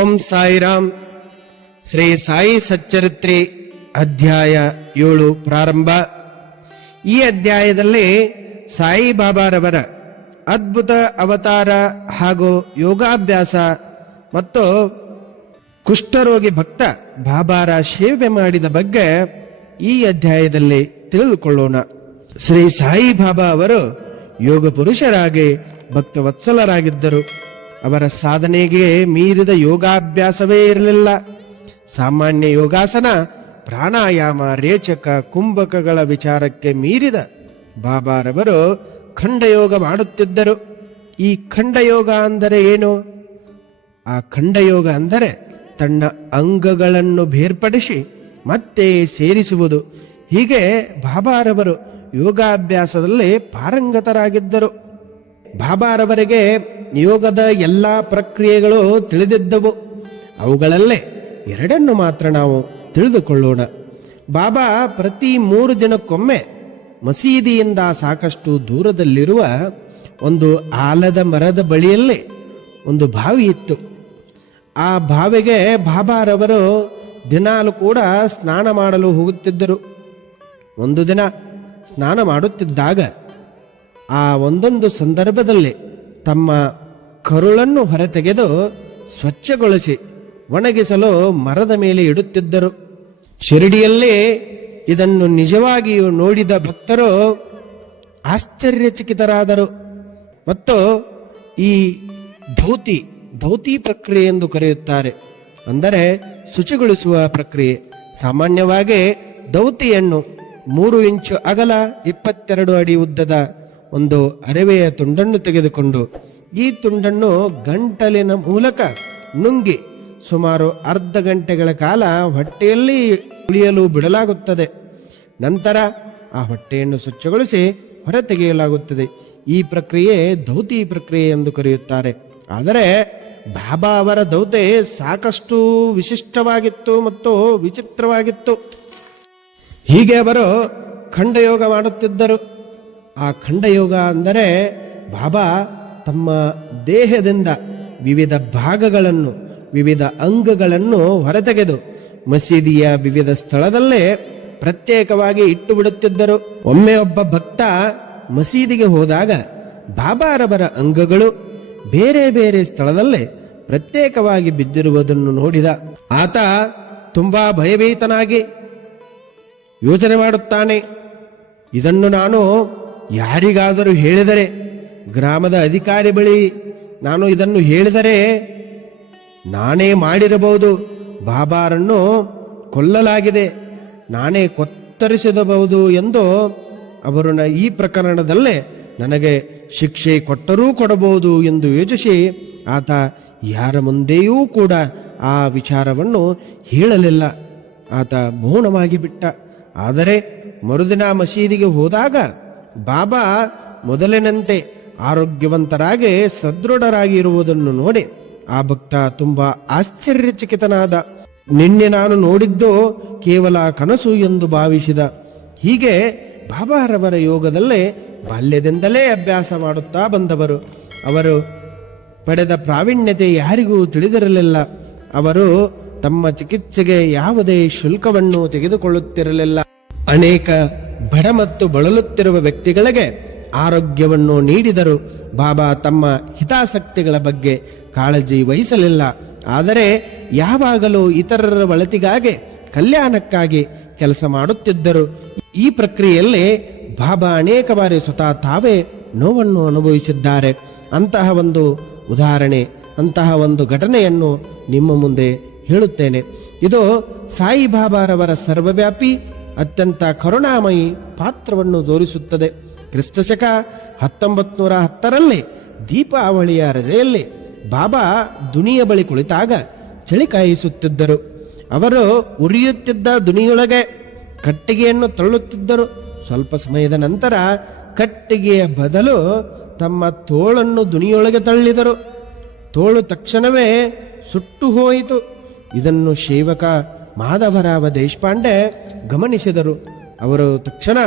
ಓಂ ಸಾಯಿರಾಮ್. ಶ್ರೀ ಸಾಯಿ ಸಚ್ಚರಿತ್ರಿ ಅಧ್ಯಾಯ ಏಳು ಪ್ರಾರಂಭ. ಈ ಅಧ್ಯಾಯದಲ್ಲಿ ಸಾಯಿ ಬಾಬಾರವರ ಅದ್ಭುತ ಅವತಾರ ಹಾಗೂ ಯೋಗಾಭ್ಯಾಸ ಮತ್ತು ಕುಷ್ಠರೋಗಿ ಭಕ್ತ ಬಾಬಾರ ಸೇವೆ ಮಾಡಿದ ಬಗ್ಗೆ ಈ ಅಧ್ಯಾಯದಲ್ಲಿ ತಿಳಿದುಕೊಳ್ಳೋಣ. ಶ್ರೀ ಸಾಯಿ ಬಾಬಾ ಅವರು ಯೋಗ ಪುರುಷರಾಗಿ, ಭಕ್ತವತ್ಸಲರಾಗಿದ್ದರು. ಅವರ ಸಾಧನೆಗೆ ಮೀರಿದ ಯೋಗಾಭ್ಯಾಸವೇ ಇರಲಿಲ್ಲ. ಸಾಮಾನ್ಯ ಯೋಗಾಸನ, ಪ್ರಾಣಾಯಾಮ, ರೇಚಕ, ಕುಂಭಕಗಳ ವಿಚಾರಕ್ಕೆ ಮೀರಿದ ಬಾಬಾರವರು ಖಂಡಯೋಗ ಮಾಡುತ್ತಿದ್ದರು. ಈ ಖಂಡಯೋಗ ಅಂದರೆ ಏನು? ಆ ಖಂಡಯೋಗ ಅಂದರೆ ತನ್ನ ಅಂಗಗಳನ್ನು ಬೇರ್ಪಡಿಸಿ ಮತ್ತೆ ಸೇರಿಸುವುದು. ಹೀಗೆ ಬಾಬಾರವರು ಯೋಗಾಭ್ಯಾಸದಲ್ಲಿ ಪಾರಂಗತರಾಗಿದ್ದರು. ಬಾಬಾರವರಿಗೆ ಯೋಗದ ಎಲ್ಲ ಪ್ರಕ್ರಿಯೆಗಳು ತಿಳಿದಿದ್ದವು. ಅವುಗಳಲ್ಲೇ ಎರಡನ್ನು ಮಾತ್ರ ನಾವು ತಿಳಿದುಕೊಳ್ಳೋಣ. ಬಾಬಾ ಪ್ರತಿ ಮೂರು ದಿನಕ್ಕೊಮ್ಮೆ ಮಸೀದಿಯಿಂದ ಸಾಕಷ್ಟು ದೂರದಲ್ಲಿರುವ ಒಂದು ಆಲದ ಮರದ ಬಳಿಯಲ್ಲಿ ಒಂದು ಬಾವಿ ಇತ್ತು. ಆ ಬಾವಿಗೆ ಬಾಬಾರವರು ದಿನಾಲು ಕೂಡ ಸ್ನಾನ ಮಾಡಲು ಹೋಗುತ್ತಿದ್ದರು. ಒಂದು ದಿನ ಸ್ನಾನ ಮಾಡುತ್ತಿದ್ದಾಗ ಆ ಒಂದೊಂದು ಸಂದರ್ಭದಲ್ಲಿ ತಮ್ಮ ಕರುಳನ್ನು ಹೊರತೆಗೆದು ಸ್ವಚ್ಛಗೊಳಿಸಿ ಒಣಗಿಸಲು ಮರದ ಮೇಲೆ ಇಡುತ್ತಿದ್ದರು. ಶಿರಡಿಯಲ್ಲಿ ಇದನ್ನು ನಿಜವಾಗಿಯೂ ನೋಡಿದ ಭಕ್ತರು ಆಶ್ಚರ್ಯಚಕಿತರಾದರು. ಮತ್ತು ಈ ಧೌತಿ ಧೌತಿ ಪ್ರಕ್ರಿಯೆ ಎಂದು ಕರೆಯುತ್ತಾರೆ. ಅಂದರೆ ಶುಚಿಗೊಳಿಸುವ ಪ್ರಕ್ರಿಯೆ. ಸಾಮಾನ್ಯವಾಗಿ ದೌತಿಯನ್ನು ಮೂರು ಇಂಚು ಅಗಲ ಇಪ್ಪತ್ತೆರಡು ಅಡಿ ಉದ್ದದ ಒಂದು ಅರವೆಯ ತುಂಡನ್ನು ತೆಗೆದುಕೊಂಡು ಈ ತುಂಡನ್ನು ಗಂಟಲಿನ ಮೂಲಕ ನುಂಗಿ ಸುಮಾರು ಅರ್ಧ ಗಂಟೆಗಳ ಕಾಲ ಹೊಟ್ಟೆಯಲ್ಲಿ ಉಳಿಯಲು ಬಿಡಲಾಗುತ್ತದೆ. ನಂತರ ಆ ಹೊಟ್ಟೆಯನ್ನು ಸ್ವಚ್ಛಗೊಳಿಸಿ ಹೊರತೆಗೆಯಲಾಗುತ್ತದೆ. ಈ ಪ್ರಕ್ರಿಯೆ ಧೌತಿ ಪ್ರಕ್ರಿಯೆ ಎಂದು ಕರೆಯುತ್ತಾರೆ. ಆದರೆ ಬಾಬಾ ಅವರ ದೌತೆ ಸಾಕಷ್ಟು ವಿಶಿಷ್ಟವಾಗಿತ್ತು ಮತ್ತು ವಿಚಿತ್ರವಾಗಿತ್ತು. ಹೀಗೆ ಅವರು ಖಂಡಯೋಗ ಮಾಡುತ್ತಿದ್ದರು. ಆ ಖಂಡಯೋಗ ಅಂದರೆ ಬಾಬಾ ತಮ್ಮ ದೇಹದಿಂದ ವಿವಿಧ ಭಾಗಗಳನ್ನು, ವಿವಿಧ ಅಂಗಗಳನ್ನು ಹೊರತೆಗೆದು ಮಸೀದಿಯ ವಿವಿಧ ಸ್ಥಳದಲ್ಲೇ ಪ್ರತ್ಯೇಕವಾಗಿ ಇಟ್ಟು ಬಿಡುತ್ತಿದ್ದರು. ಒಮ್ಮೆ ಒಬ್ಬ ಭಕ್ತ ಮಸೀದಿಗೆ ಹೋದಾಗ ಬಾಬಾರವರ ಅಂಗಗಳು ಬೇರೆ ಬೇರೆ ಸ್ಥಳದಲ್ಲೇ ಪ್ರತ್ಯೇಕವಾಗಿ ಬಿದ್ದಿರುವುದನ್ನು ನೋಡಿದ. ಆತ ತುಂಬಾ ಭಯಭೀತನಾಗಿ ಯೋಚನೆ ಮಾಡುತ್ತಾನೆ, ಇದನ್ನು ನಾನು ಯಾರಿಗಾದರೂ ಹೇಳಿದರೆ, ಗ್ರಾಮದ ಅಧಿಕಾರಿ ಬಳಿ ನಾನು ಇದನ್ನು ಹೇಳಿದರೆ ನಾನೇ ಮಾಡಿರಬಹುದು, ಬಾಬಾರನ್ನು ಕೊಲ್ಲಲಾಗಿದೆ, ನಾನೇ ಕೊತ್ತರಿಸಿರಬಹುದು ಎಂದು ಅವರು ಈ ಪ್ರಕರಣದಲ್ಲೇ ನನಗೆ ಶಿಕ್ಷೆ ಕೊಟ್ಟರೂ ಕೊಡಬಹುದು ಎಂದು ಯೋಚಿಸಿ ಆತ ಯಾರ ಮುಂದೆಯೂ ಕೂಡ ಆ ವಿಚಾರವನ್ನು ಹೇಳಲಿಲ್ಲ. ಆತ ಮೌನವಾಗಿ ಬಿಟ್ಟ ಆದರೆ ಮರುದಿನ ಮಸೀದಿಗೆ ಹೋದಾಗ ಬಾಬಾ ಮೊದಲಿನಂತೆ ಆರೋಗ್ಯವಂತರಾಗಿ ಸದೃಢರಾಗಿ ಇರುವುದನ್ನು ನೋಡಿ ಆ ಭಕ್ತ ತುಂಬಾ ಆಶ್ಚರ್ಯಚಕಿತನಾದ. ನಿನ್ನೆ ನಾನು ನೋಡಿದ್ದು ಕೇವಲ ಕನಸು ಎಂದು ಭಾವಿಸಿದ. ಹೀಗೆ ಬಾಬಾರವರ ಯೋಗದಲ್ಲೇ ಬಾಲ್ಯದಿಂದಲೇ ಅಭ್ಯಾಸ ಮಾಡುತ್ತಾ ಬಂದವರು. ಅವರು ಪಡೆದ ಪ್ರಾವೀಣ್ಯತೆ ಯಾರಿಗೂ ತಿಳಿದಿರಲಿಲ್ಲ. ಅವರು ತಮ್ಮ ಚಿಕಿತ್ಸೆಗೆ ಯಾವುದೇ ಶುಲ್ಕವನ್ನು ತೆಗೆದುಕೊಳ್ಳುತ್ತಿರಲಿಲ್ಲ. ಅನೇಕ ಬಡ ಮತ್ತು ಬಳಲುತ್ತಿರುವ ವ್ಯಕ್ತಿಗಳಿಗೆ ಆರೋಗ್ಯವನ್ನು ನೀಡಿದರು. ಬಾಬಾ ತಮ್ಮ ಹಿತಾಸಕ್ತಿಗಳ ಬಗ್ಗೆ ಕಾಳಜಿ ವಹಿಸಲಿಲ್ಲ. ಆದರೆ ಯಾವಾಗಲೂ ಇತರರ ಒಳತಿಗಾಗಿ ಕಲ್ಯಾಣಕ್ಕಾಗಿ ಕೆಲಸ ಮಾಡುತ್ತಿದ್ದರು. ಈ ಪ್ರಕ್ರಿಯೆಯಲ್ಲಿ ಬಾಬಾ ಅನೇಕ ಬಾರಿ ಸ್ವತಃ ತಾವೇ ನೋವನ್ನು ಅನುಭವಿಸಿದ್ದಾರೆ. ಅಂತಹ ಒಂದು ಉದಾಹರಣೆ, ಅಂತಹ ಒಂದು ಘಟನೆಯನ್ನು ನಿಮ್ಮ ಮುಂದೆ ಹೇಳುತ್ತೇನೆ. ಇದು ಸಾಯಿ ಬಾಬಾರವರ ಸರ್ವವ್ಯಾಪಿ ಅತ್ಯಂತ ಕರುಣಾಮಯಿ ಪಾತ್ರವನ್ನು ತೋರಿಸುತ್ತದೆ. ಕ್ರಿಸ್ತಶಕ ಹತ್ತೊಂಬತ್ ನೂರ ಹತ್ತರಲ್ಲಿ ದೀಪಾವಳಿಯ ರಜೆಯಲ್ಲಿ ಬಾಬಾ ದುನಿಯ ಬಳಿ ಕುಳಿತಾಗ ಚಳಿ ಕಾಯಿಸುತ್ತಿದ್ದರು. ಅವರು ಉರಿಯುತ್ತಿದ್ದ ದುನಿಯೊಳಗೆ ಕಟ್ಟಿಗೆಯನ್ನು ತಳ್ಳುತ್ತಿದ್ದರು. ಸ್ವಲ್ಪ ಸಮಯದ ನಂತರ ಕಟ್ಟಿಗೆಯ ಬದಲು ತಮ್ಮ ತೋಳನ್ನು ದುನಿಯೊಳಗೆ ತಳ್ಳಿದರು. ತೋಳು ತಕ್ಷಣವೇ ಸುಟ್ಟು ಹೋಯಿತು. ಇದನ್ನು ಸೇವಕ ಮಾಧವರಾವ ದೇಶಪಾಂಡೆ ಗಮನಿಸಿದರು. ಅವರು ತಕ್ಷಣ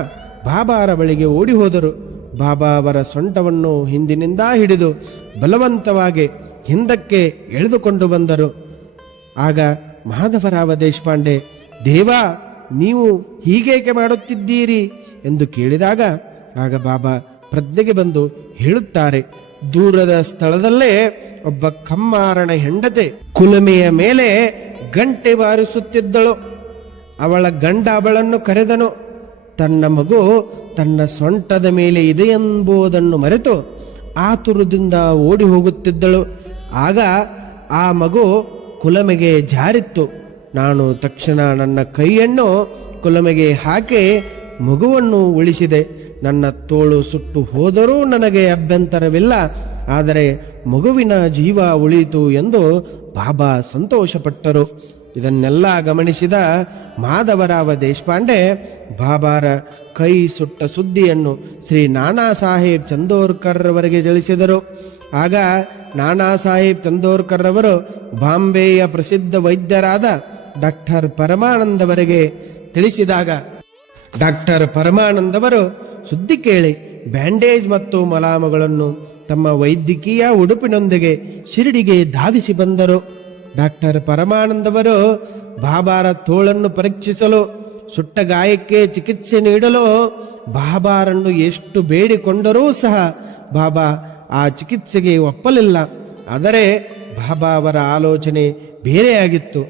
ಬಾಬಾರ ಬಳಿಗೆ ಓಡಿ ಹೋದರು. ಬಾಬಾ ಅವರ ಸೊಂಟವನ್ನು ಹಿಂದಿನಿಂದ ಹಿಡಿದು ಬಲವಂತವಾಗಿ ಹಿಂದಕ್ಕೆ ಎಳೆದುಕೊಂಡು ಬಂದರು. ಆಗ ಮಾಧವರಾವ ದೇಶಪಾಂಡೆ, ದೇವಾ, ನೀವು ಹೀಗೇಕೆ ಮಾಡುತ್ತಿದ್ದೀರಿ? ಎಂದು ಕೇಳಿದಾಗ, ಆಗ ಬಾಬಾ ಪ್ರಜ್ಞೆಗೆ ಬಂದು ಹೇಳುತ್ತಾರೆ, ದೂರದ ಸ್ಥಳದಲ್ಲೇ ಒಬ್ಬ ಕಮ್ಮಾರನ ಹೆಂಡತೆ ಕುಲುಮೆಯ ಮೇಲೆ ಗಂಟೆ ಬಾರಿಸುತ್ತಿದ್ದಳು. ಅವಳ ಗಂಡ ಅವಳನ್ನು ಕರೆದನು, ತನ್ನ ಮಗು ತನ್ನ ಸೊಂಟದ ಮೇಲೆ ಇದೆ ಎಂಬುದನ್ನು ಮರೆತು ಆತುರದಿಂದ ಓಡಿ ಹೋಗುತ್ತಿದ್ದಳು. ಆಗ ಆ ಮಗು ಕುಲಮೆಗೆ ಜಾರಿತ್ತು. ನಾನು ತಕ್ಷಣ ನನ್ನ ಕೈಯನ್ನು ಕುಲಮೆಗೆ ಹಾಕಿ ಮಗುವನ್ನು ಉಳಿಸಿದೆ. ನನ್ನ ತೋಳು ಸುಟ್ಟು ಹೋದರೂ ನನಗೆ ಅಭ್ಯಂತರವಿಲ್ಲ. ಆದರೆ ಮಗುವಿನ ಜೀವ ಉಳಿಯಿತು ಎಂದು ಬಾಬಾ ಸಂತೋಷಪಟ್ಟರು. ಇದನ್ನೆಲ್ಲ ಗಮನಿಸಿದ ಮಾಧವರಾವ ದೇಶಪಾಂಡೆ, ಬಾಬಾರ ಕೈ ಸುಟ್ಟ ಸುದ್ದಿಯನ್ನು ಶ್ರೀ ನಾನಾ ಸಾಹೇಬ್ ಚಂದೋರ್ಕರ್ರವರಿಗೆ ತಿಳಿಸಿದರು. ಆಗ ನಾನಾ ಸಾಹೇಬ್ ಚಂದೋರ್ಕರ್ ಅವರು ಬಾಂಬೆಯ ಪ್ರಸಿದ್ಧ ವೈದ್ಯರಾದ ಡಾಕ್ಟರ್ ಪರಮಾನಂದವರಿಗೆ ತಿಳಿಸಿದಾಗ, ಡಾಕ್ಟರ್ ಪರಮಾನಂದವರು ಸುದ್ದಿ ಕೇಳಿ ಬ್ಯಾಂಡೇಜ್ ಮತ್ತು ಮಲಾಮಗಳನ್ನು ತಮ್ಮ ವೈದ್ಯಕೀಯ ಉಡುಪಿನೊಂದಿಗೆ ಶಿರಡಿಗೆ ಧಾವಿಸಿ ಬಂದರು. ಡಾಕ್ಟರ್ ಪರಮಾನಂದವರು ಬಾಬಾರ ತೋಳನ್ನು ಪರೀಕ್ಷಿಸಲು, ಸುಟ್ಟ ಗಾಯಕ್ಕೆ ಚಿಕಿತ್ಸೆ ನೀಡಲು ಬಾಬಾರನ್ನು ಎಷ್ಟು ಬೇಡಿಕೊಂಡರೂ ಸಹ ಬಾಬಾ ಆ ಚಿಕಿತ್ಸೆಗೆ ಒಪ್ಪಲಿಲ್ಲ. ಆದರೆ ಬಾಬಾ ಅವರ ಆಲೋಚನೆ ಬೇರೆಯಾಗಿತ್ತು.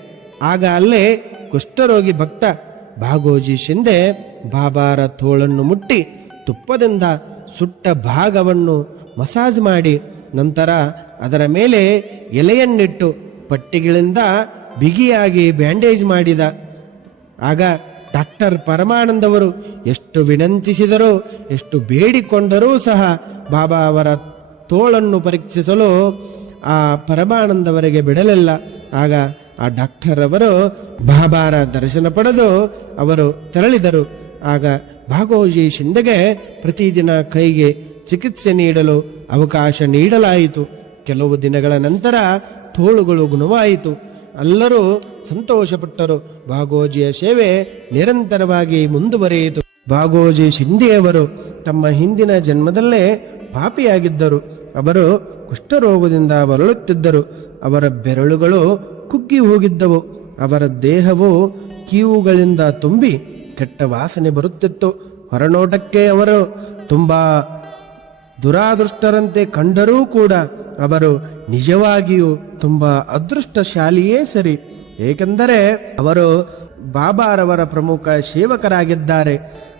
ಆಗ ಅಲ್ಲೇ ಕುಷ್ಠರೋಗಿ ಭಕ್ತ ಭಾಗೋಜಿ ಶಿಂದೆ ಬಾಬಾರ ತೋಳನ್ನು ಮುಟ್ಟಿ ತುಪ್ಪದಿಂದ ಸುಟ್ಟ ಭಾಗವನ್ನು ಮಸಾಜ್ ಮಾಡಿ ನಂತರ ಅದರ ಮೇಲೆ ಎಲೆಯನ್ನಿಟ್ಟು ಪಟ್ಟಿಗಳಿಂದ ಬಿಗಿಯಾಗಿ ಬ್ಯಾಂಡೇಜ್ ಮಾಡಿದ. ಆಗ ಡಾಕ್ಟರ್ ಪರಮಾನಂದವರು ಎಷ್ಟು ವಿನಂತಿಸಿದರೂ, ಎಷ್ಟು ಬೇಡಿಕೊಂಡರೂ ಸಹ ಬಾಬಾ ಅವರ ತೋಳನ್ನು ಪರೀಕ್ಷಿಸಲು ಆ ಪರಮಾನಂದವರಿಗೆ ಬಿಡಲಿಲ್ಲ. ಆಗ ಆ ಡಾಕ್ಟರ್ ಅವರು ಬಾಬಾರ ದರ್ಶನ ಪಡೆದು ಅವರು ತೆರಳಿದರು. ಆಗ ಭಾಗೋಜಿ ಶಿಂದೆಗೆ ಪ್ರತಿದಿನ ಕೈಗೆ ಚಿಕಿತ್ಸೆ ನೀಡಲು ಅವಕಾಶ ನೀಡಲಾಯಿತು. ಕೆಲವು ದಿನಗಳ ನಂತರ ತೋಳುಗಳು ಗುಣವಾಯಿತು. ಎಲ್ಲರೂ ಸಂತೋಷಪಟ್ಟರು. ಭಾಗೋಜಿಯ ಸೇವೆ ನಿರಂತರವಾಗಿ ಮುಂದುವರಿಯಿತು. ಭಾಗೋಜಿ ಶಿಂದೆಯವರು ತಮ್ಮ ಹಿಂದಿನ ಜನ್ಮದಲ್ಲೇ ಪಾಪಿಯಾಗಿದ್ದರು. ಅವರು ಕುಷ್ಠರೋಗದಿಂದ ಬರಳುತ್ತಿದ್ದರು ಅವರ ಬೆರಳುಗಳು ಕುಗ್ಗಿ ಹೋಗಿದ್ದವು. ಅವರ ದೇಹವು ಕೀವುಗಳಿಂದ ತುಂಬಿ ಕೆಟ್ಟ ವಾಸನೆ ಬರುತ್ತಿತ್ತು. ಹೊರನೋಟಕ್ಕೆ ಅವರು ತುಂಬಾ ದುರಾದೃಷ್ಟರಂತೆ ಕಂಡರೂ ಕೂಡ ಅವರು ನಿಜವಾಗಿಯೂ ತುಂಬಾ ಅದೃಷ್ಟಶಾಲಿಯೇ ಸರಿ. ಏಕೆಂದರೆ ಅವರು ಬಾಬಾರವರ ಪ್ರಮುಖ ಸೇವಕರಾಗಿದ್ದಾರೆ.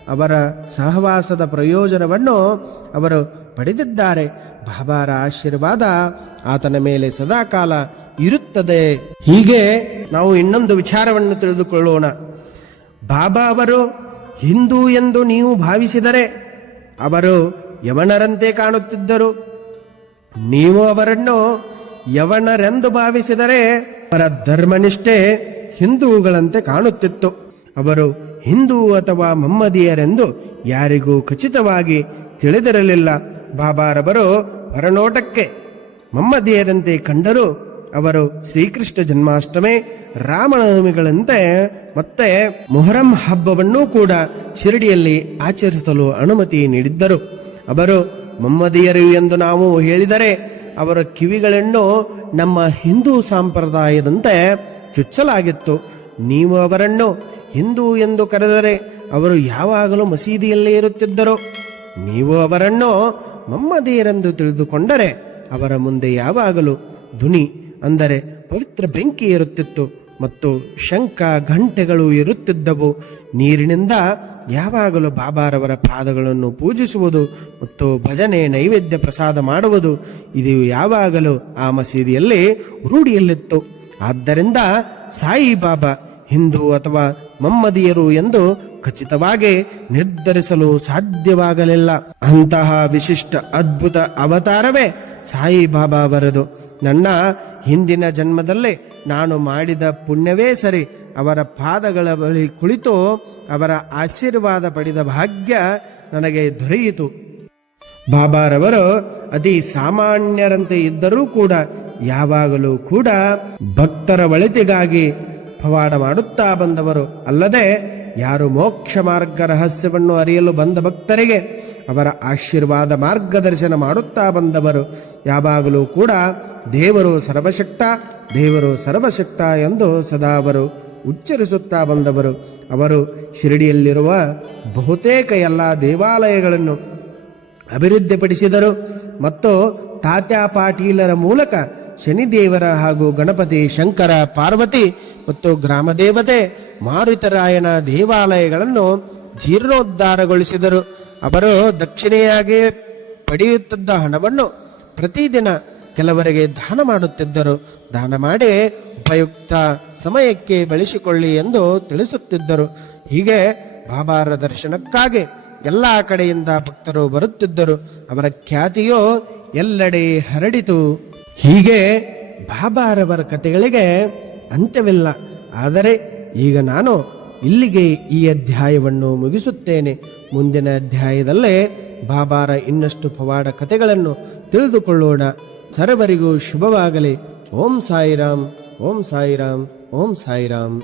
ಅವರ ಸಹವಾಸದ ಪ್ರಯೋಜನವನ್ನು ಅವರು ಪಡೆದಿದ್ದಾರೆ. ಬಾಬಾರ ಆಶೀರ್ವಾದ ಆತನ ಮೇಲೆ ಸದಾಕಾಲ ಇರುತ್ತದೆ. ಹೀಗೆ ನಾವು ಇನ್ನೊಂದು ವಿಚಾರವನ್ನು ತಿಳಿದುಕೊಳ್ಳೋಣ. ಬಾಬಾ ಅವರು ಹಿಂದೂ ಎಂದು ನೀವು ಭಾವಿಸಿದರೆ ಅವರು ಯವನರಂತೆ ಕಾಣುತ್ತಿದ್ದರು. ನೀವು ಅವರನ್ನು ಯವನರೆಂದು ಭಾವಿಸಿದರೆ ಅವರ ಧರ್ಮನಿಷ್ಠೆ ಹಿಂದೂಗಳಂತೆ ಕಾಣುತ್ತಿತ್ತು. ಅವರು ಹಿಂದೂ ಅಥವಾ ಮಮ್ಮದಿಯರೆಂದು ಯಾರಿಗೂ ಖಚಿತವಾಗಿ ತಿಳಿದಿರಲಿಲ್ಲ. ಬಾಬಾರವರು ಹೊರನೋಟಕ್ಕೆ ಮಮ್ಮದಿಯರಂತೆ ಕಂಡರೂ ಅವರು ಶ್ರೀಕೃಷ್ಣ ಜನ್ಮಾಷ್ಟಮಿ, ರಾಮನವಮಿಗಳಂತೆ ಮತ್ತೆ ಮೊಹರಂ ಹಬ್ಬವನ್ನೂ ಕೂಡ ಶಿರಡಿಯಲ್ಲಿ ಆಚರಿಸಲು ಅನುಮತಿ ನೀಡಿದ್ದರು. ಅವರು ಮಮ್ಮದಿಯರು ಎಂದು ನಾವು ಹೇಳಿದರೆ ಅವರ ಕಿವಿಗಳನ್ನು ನಮ್ಮ ಹಿಂದೂ ಸಂಪ್ರದಾಯದಂತೆ ಚುಚ್ಚಲಾಗಿತ್ತು. ನೀವು ಅವರನ್ನು ಹಿಂದೂ ಎಂದು ಕರೆದರೆ ಅವರು ಯಾವಾಗಲೂ ಮಸೀದಿಯಲ್ಲೇ ಇರುತ್ತಿದ್ದರು. ನೀವು ಅವರನ್ನು ಮಮ್ಮದಿಯರೆಂದು ತಿಳಿದುಕೊಂಡರೆ ಅವರ ಮುಂದೆ ಯಾವಾಗಲೂ ಧ್ವನಿ ಅಂದರೆ ಪವಿತ್ರ ಬೆಂಕಿ ಇರುತ್ತಿತ್ತು ಮತ್ತು ಶಂಖ ಘಂಟೆಗಳು ಇರುತ್ತಿದ್ದವು ನೀರಿನಿಂದ ಯಾವಾಗಲೂ ಬಾಬಾರವರ ಪಾದಗಳನ್ನು ಪೂಜಿಸುವುದು ಮತ್ತು ಭಜನೆ ನೈವೇದ್ಯ ಪ್ರಸಾದ ಮಾಡುವುದು ಇದು ಯಾವಾಗಲೂ ಆ ಮಸೀದಿಯಲ್ಲಿ ರೂಢಿಯಲ್ಲಿತ್ತು. ಆದ್ದರಿಂದ ಸಾಯಿಬಾಬಾ ಹಿಂದೂ ಅಥವಾ ಮಮ್ಮದಿಯರು ಎಂದು ಖಚಿತವಾಗಿ ನಿರ್ಧರಿಸಲು ಸಾಧ್ಯವಾಗಲಿಲ್ಲ. ಅಂತಹ ವಿಶಿಷ್ಟ ಅದ್ಭುತ ಅವತಾರವೇ ಸಾಯಿಬಾಬಾ ಅವರದು. ನನ್ನ ಹಿಂದಿನ ಜನ್ಮದಲ್ಲಿ ನಾನು ಮಾಡಿದ ಪುಣ್ಯವೇ ಸರಿ. ಅವರ ಪಾದಗಳ ಬಳಿ ಕುಳಿತು ಅವರ ಆಶೀರ್ವಾದ ಪಡೆದ ಭಾಗ್ಯ ನನಗೆ ದೊರೆಯಿತು. ಬಾಬಾರವರು ಅತಿ ಸಾಮಾನ್ಯರಂತೆ ಇದ್ದರೂ ಕೂಡ ಯಾವಾಗಲೂ ಕೂಡ ಭಕ್ತರ ಒಳಿತಿಗಾಗಿ ಪವಾಡ ಮಾಡುತ್ತಾ ಬಂದವರು. ಅಲ್ಲದೆ ಯಾರು ಮೋಕ್ಷ ಮಾರ್ಗ ರಹಸ್ಯವನ್ನು ಅರಿಯಲು ಬಂದ ಭಕ್ತರಿಗೆ ಅವರ ಆಶೀರ್ವಾದ ಮಾರ್ಗದರ್ಶನ ಮಾಡುತ್ತಾ ಬಂದವರು, ಯಾವಾಗಲೂ ಕೂಡ ದೇವರು ಸರ್ವಶಕ್ತ ದೇವರು ಸರ್ವಶಕ್ತ ಎಂದು ಸದಾ ಅವರು ಉಚ್ಚರಿಸುತ್ತಾ ಬಂದವರು. ಅವರು ಶಿರಡಿಯಲ್ಲಿರುವ ಬಹುತೇಕ ಎಲ್ಲ ದೇವಾಲಯಗಳನ್ನು ಅಭಿವೃದ್ಧಿಪಡಿಸಿದರು ಮತ್ತು ತಾತ್ಯಾ ಪಾಟೀಲರ ಮೂಲಕ ಶನಿದೇವರ ಹಾಗೂ ಗಣಪತಿ ಶಂಕರ ಪಾರ್ವತಿ ಮತ್ತು ಗ್ರಾಮ ದೇವತೆ ಮಾರುತರಾಯನ ದೇವಾಲಯಗಳನ್ನು ಜೀರ್ಣೋದ್ಧಾರಗೊಳಿಸಿದರು. ಅವರು ದಕ್ಷಿಣೆಯಾಗಿ ಪಡೆಯುತ್ತಿದ್ದ ಹಣವನ್ನು ಪ್ರತಿದಿನ ಕೆಲವರಿಗೆ ದಾನ ಮಾಡುತ್ತಿದ್ದರು. ದಾನ ಮಾಡಿ ಉಪಯುಕ್ತ ಸಮಯಕ್ಕೆ ಬಳಸಿಕೊಳ್ಳಿ ಎಂದು ತಿಳಿಸುತ್ತಿದ್ದರು. ಹೀಗೆ ಬಾಬಾರ ದರ್ಶನಕ್ಕಾಗಿ ಎಲ್ಲ ಕಡೆಯಿಂದ ಭಕ್ತರು ಬರುತ್ತಿದ್ದರು. ಅವರ ಖ್ಯಾತಿಯು ಎಲ್ಲೆಡೆ ಹರಡಿತು. ಹೀಗೆ ಬಾಬಾರವರ ಕಥೆಗಳಿಗೆ ಅಂತ್ಯವಿಲ್ಲ. ಆದರೆ ಈಗ ನಾನು ಇಲ್ಲಿಗೆ ಈ ಅಧ್ಯಾಯವನ್ನು ಮುಗಿಸುತ್ತೇನೆ. ಮುಂದಿನ ಅಧ್ಯಾಯದಲ್ಲೇ ಬಾಬಾರ ಇನ್ನಷ್ಟು ಪವಾಡ ಕಥೆಗಳನ್ನು ತಿಳಿದುಕೊಳ್ಳೋಣ. ಸರ್ವರಿಗೂ ಶುಭವಾಗಲಿ. ಓಂ ಸಾಯಿರಾಮ್ ಓಂ ಸಾಯಿರಾಮ್ ಓಂ ಸಾಯಿರಾಮ್.